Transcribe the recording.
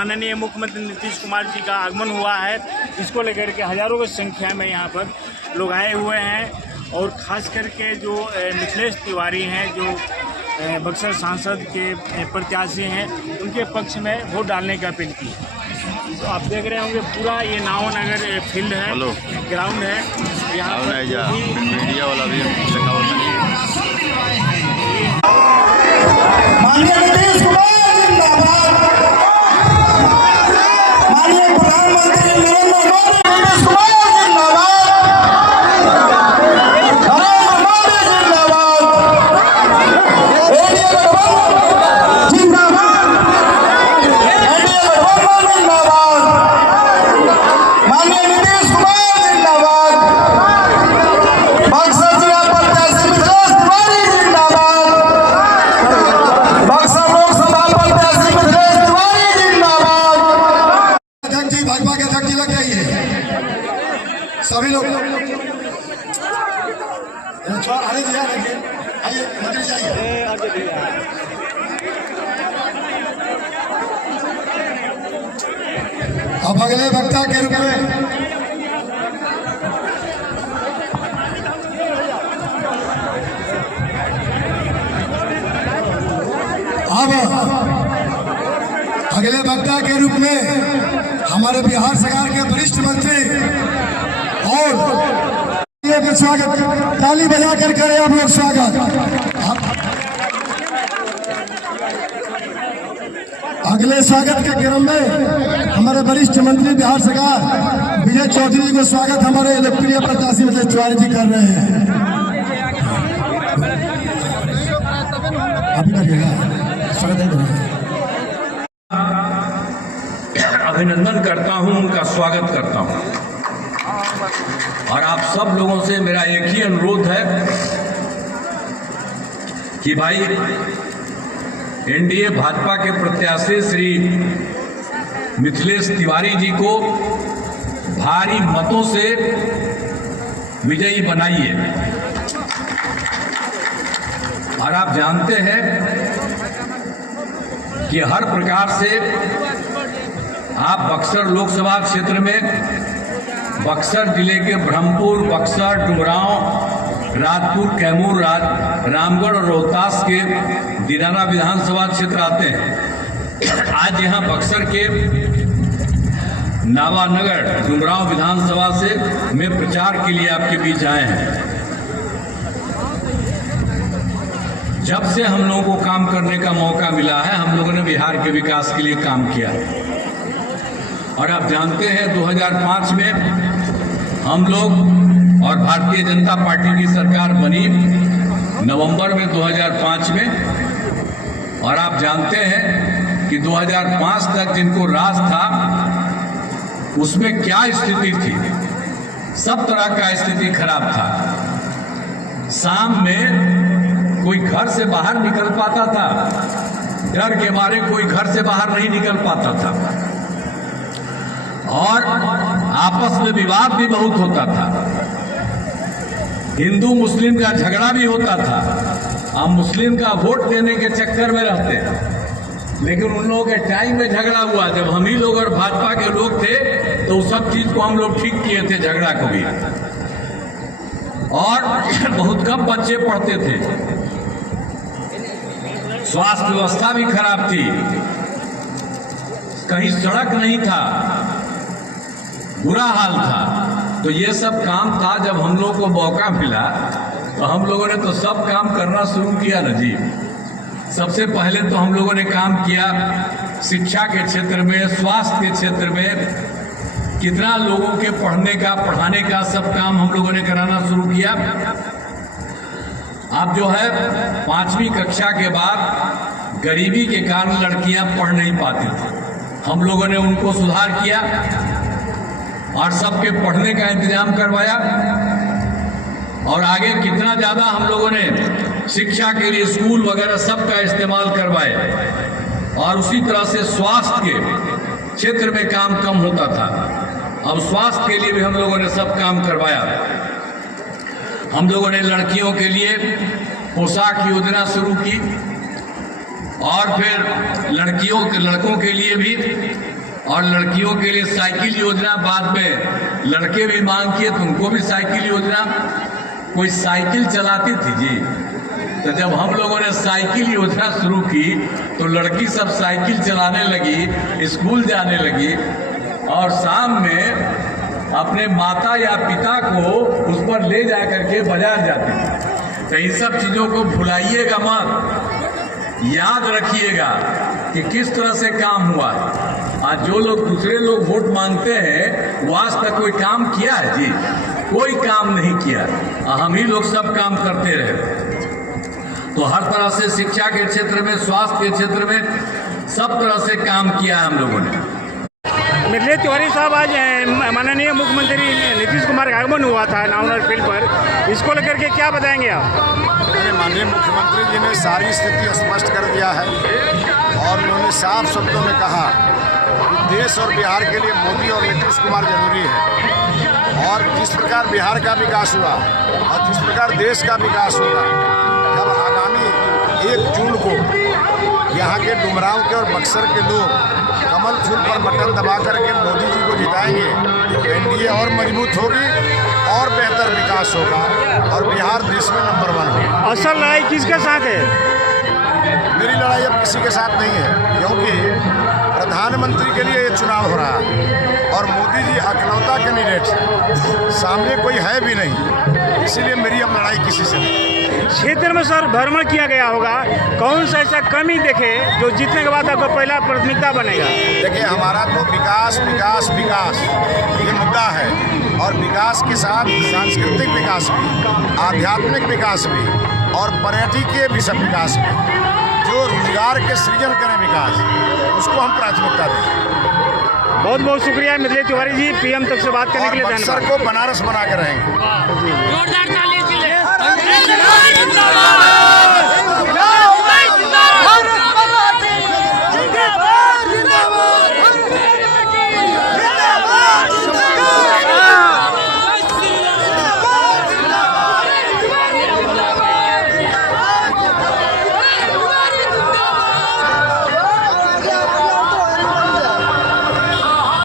माननीय मुख्यमंत्री नीतीश कुमार जी का आगमन हुआ है। इसको लेकर के हज़ारों की संख्या में यहाँ पर लोग आए हुए हैं और ख़ास करके जो मिथिलेश तिवारी हैं, जो बक्सर सांसद के प्रत्याशी हैं, उनके पक्ष में वोट डालने की अपील की। तो आप देख रहे होंगे पूरा ये नावनगर फील्ड है, ग्राउंड है, यहाँ पर मीडिया वाला भी लिखा होता है। माननीय नीतीश कुमार जिंदाबाद, माननीय प्रधानमंत्री नरेंद्र मोदी नीतीश कुमार जिंदाबाद, नरेंद्र मोदी जिंदाबाद, एनडीए गठबंधन जिंदाबाद, एनडीए गठबंधन जिंदाबाद, माननीय नीतीश कुमार जिंदाबाद, बक्सर जिला प्रत्याशी मिथिलेश तिवारी जिंदाबाद, बक्सर लोकसभा प्रत्याशी मिथिलेश तिवारी जिंदाबाद। अध्यक्ष जी, भाजपा के अध्यक्ष जी लग जाइए, सभी लोग आने दिया, आइए मंत्री जाइए। अब अगले वक्ता के रूप में हमारे बिहार सरकार के वरिष्ठ मंत्री और के स्वागत, ताली बजा कर करें आप लोग स्वागत। अगले स्वागत के क्रम में हमारे वरिष्ठ मंत्री बिहार सरकार विजय चौधरी जी को स्वागत हमारे लोकप्रिय प्रत्याशी मिथिलेश तिवारी जी कर रहे हैं। अभी करिएगा, स्वागत है। अभिनंदन करता हूं, उनका स्वागत करता हूं और आप सब लोगों से मेरा एक ही अनुरोध है कि भाई एनडीए भाजपा के प्रत्याशी श्री मिथिलेश तिवारी जी को भारी मतों से विजयी बनाइए। और आप जानते हैं कि हर प्रकार से आप बक्सर लोकसभा क्षेत्र में बक्सर जिले के ब्रह्मपुर, बक्सर, डुमरांव, राजपुर, कैमूर, रामगढ़ और रोहतास के दिनारा विधानसभा क्षेत्र आते हैं। आज यहां बक्सर के नावानगर डुमरांव विधानसभा से में प्रचार के लिए आपके बीच आए हैं। जब से हम लोगों को काम करने का मौका मिला है, हम लोगों ने बिहार के विकास के लिए काम किया। और आप जानते हैं 2005 में हम लोग और भारतीय जनता पार्टी की सरकार बनी नवंबर में 2005 में। और आप जानते हैं कि 2005 तक जिनको राज था उसमें क्या स्थिति थी, सब तरह का स्थिति खराब था। शाम में कोई घर से बाहर निकल पाता था, डर के मारे कोई घर से बाहर नहीं निकल पाता था और आपस में विवाद भी बहुत होता था। हिंदू मुस्लिम का झगड़ा भी होता था। हम मुस्लिम का वोट देने के चक्कर में रहते हैं, लेकिन उन लोगों के टाइम में झगड़ा हुआ। जब हम ही लोग और भाजपा के लोग थे तो उस सब चीज को हम लोग ठीक किए थे, झगड़ा को भी। और बहुत कम बच्चे पढ़ते थे, स्वास्थ्य व्यवस्था भी खराब थी, कहीं सड़क नहीं था, बुरा हाल था। तो ये सब काम था। जब हम लोग को मौका मिला तो हम लोगों ने तो सब काम करना शुरू किया ना जी। सबसे पहले तो हम लोगों ने काम किया शिक्षा के क्षेत्र में, स्वास्थ्य के क्षेत्र में, कितना लोगों के पढ़ने का, पढ़ाने का सब काम हम लोगों ने कराना शुरू किया। अब जो है 5वीं कक्षा के बाद गरीबी के कारण लड़कियां पढ़ नहीं पाती थी, हम लोगों ने उनको सुधार किया और सबके पढ़ने का इंतजाम करवाया। और आगे कितना ज्यादा हम लोगों ने शिक्षा के लिए स्कूल वगैरह सबका इस्तेमाल करवाए। और उसी तरह से स्वास्थ्य के क्षेत्र में काम कम होता था, अब स्वास्थ्य के लिए भी हम लोगों ने सब काम करवाया। हम लोगों ने लड़कियों के लिए पोशाक योजना शुरू की और फिर लड़कों के लिए भी और लड़कियों के लिए साइकिल योजना, बाद में लड़के भी मांग किए तो उनको भी साइकिल योजना। कोई साइकिल चलाती थी जी, तो जब हम लोगों ने साइकिल योजना शुरू की तो लड़की सब साइकिल चलाने लगी, स्कूल जाने लगी और शाम में अपने माता या पिता को उस पर ले जा करके बाजार जाती थी। तो इन सब चीज़ों को भुलाइएगा मत, याद रखिएगा कि किस तरह से काम हुआ। आज जो लोग दूसरे लोग वोट मांगते हैं वो आज तक कोई काम किया है जी? कोई काम नहीं किया। हम ही लोग सब काम करते रहे। तो हर तरह से शिक्षा के क्षेत्र में, स्वास्थ्य के क्षेत्र में सब तरह से काम किया है हम लोगों ने। मिथिलेश तिवारी साहब, आज माननीय मुख्यमंत्री नीतीश कुमार का आगमन हुआ था नावनर फील्ड पर, इसको लेकर के क्या बताएंगे आप? माननीय मुख्यमंत्री जी ने सारी स्थिति स्पष्ट कर दिया है और उन्होंने साफ शब्दों में कहा कि देश और बिहार के लिए मोदी और नीतीश कुमार जरूरी है। और जिस प्रकार बिहार का विकास हुआ और जिस प्रकार देश का विकास होगा, जब आगामी 1 जून को यहाँ के डुमरांव के और बक्सर के लोग कमल फूल पर बटन दबा करके मोदी जी को जिताएंगे तो एनडीए और मजबूत होगी और बेहतर विकास होगा और बिहार देश में नंबर 1 होगा। असल लड़ाई किसके साथ है? मेरी लड़ाई अब किसी के साथ नहीं है, क्योंकि प्रधानमंत्री के लिए ये चुनाव हो रहा है और मोदी जी अकलौता कैंडिडेट है, सामने कोई है भी नहीं, इसीलिए मेरी अब लड़ाई किसी से नहीं। क्षेत्र में सर भ्रमण किया गया होगा, कौन सा ऐसा कमी देखे जो जीतने के बाद आपका पहला प्राथमिकता बनेगा? देखिए, हमारा तो विकास विकास विकास ये मुद्दा है और विकास के साथ सांस्कृतिक विकास भी, आध्यात्मिक विकास भी और पर्यटकीय भी सब विकास भी, जो रोजगार के सृजन करें विकास, उसको हम प्राथमिकता दें। बहुत बहुत शुक्रिया मिथिलेश तिवारी जी, पीएम तक से बात करने के लिए बक्सर धन्यवाद। को बनारस बना के रहेंगे। जोरदार ताली के लिए